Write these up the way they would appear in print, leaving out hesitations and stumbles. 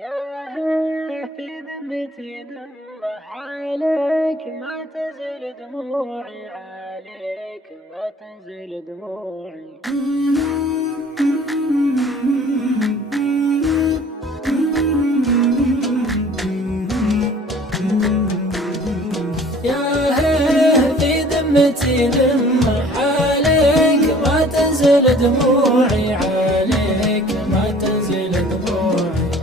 في ذمتي دمه عليك ما تزل دموعي، عليك ما تزل دموعي. يا في ذمتي دمه عليك ما تزل دموعي، عليك ما تزل دموعي.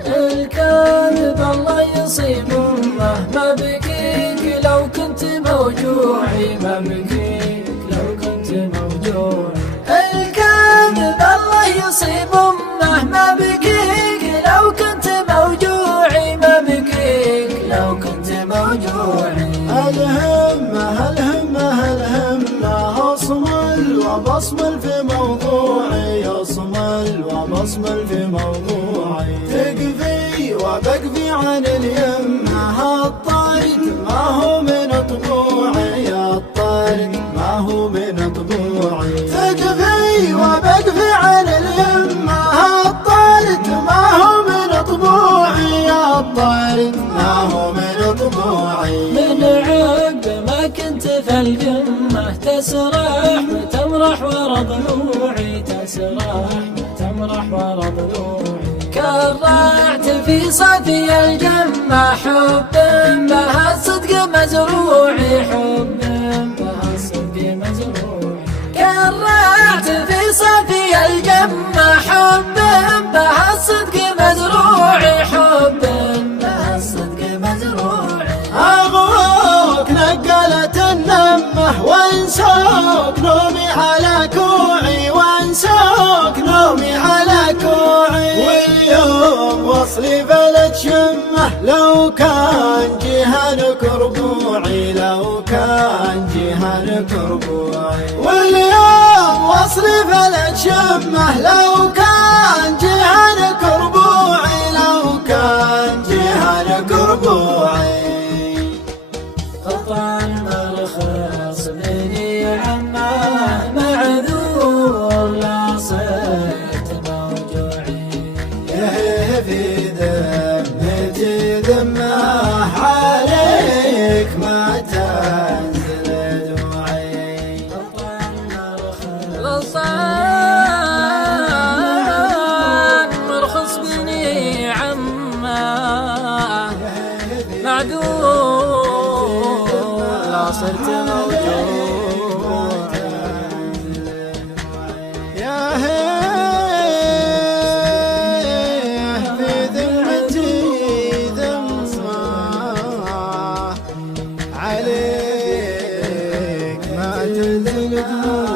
الكاذب الله يصيب مهما بكيك لو كنت موجوعي، ما بكيك لو كنت موجوعي. الكاذب الله يصيب مهما بكيك لو كنت موجوعي، ما بكيك لو كنت موجوعي. الهمة أصمل وبصمل في موضوعي، أصمل وبصمل في موضوعي. تكفي وبكفي عن اليمة، الطارد ما هو من طبوعي، الطارد ما هو من طبوعي. تكفي وبكفي عن اليمة، الطارد ما هو من طبوعي، الطارد ما هو من طبوعي. من عقب ما كنت في القمة تسرح وتمرح ورا ضلوعي، تسرح وتمرح ورا ضلوعي. كرعت في صافي الجمة حب بها الصدق مزروعي، حب بها الصدق مزروعي. كرعت في صافي الجمة حب بها الصدق مزروعي، حب بها الصدق مزروعي. أغوك نقلت النمة وانسوك نومي على كوعي، وانسوك نومي على كوعي. واليوم وصلي بلد شمه لو كان جهانك ربوعي، لو كان جهانك ربوعي. واليوم وصلي بلد شمه لو كان جهانك ربوعي، لو كان جهانك ربوعي. قطع المرخص مني عماه معذور لا صرت موجوعي. في ذمتي ذمه عليك ما تنزل دموعي. قطع المرخص مرخص مني عماه معذور لا صرت موجوع. يا في ذمتي ذمة عليك ما تنزل دموعي.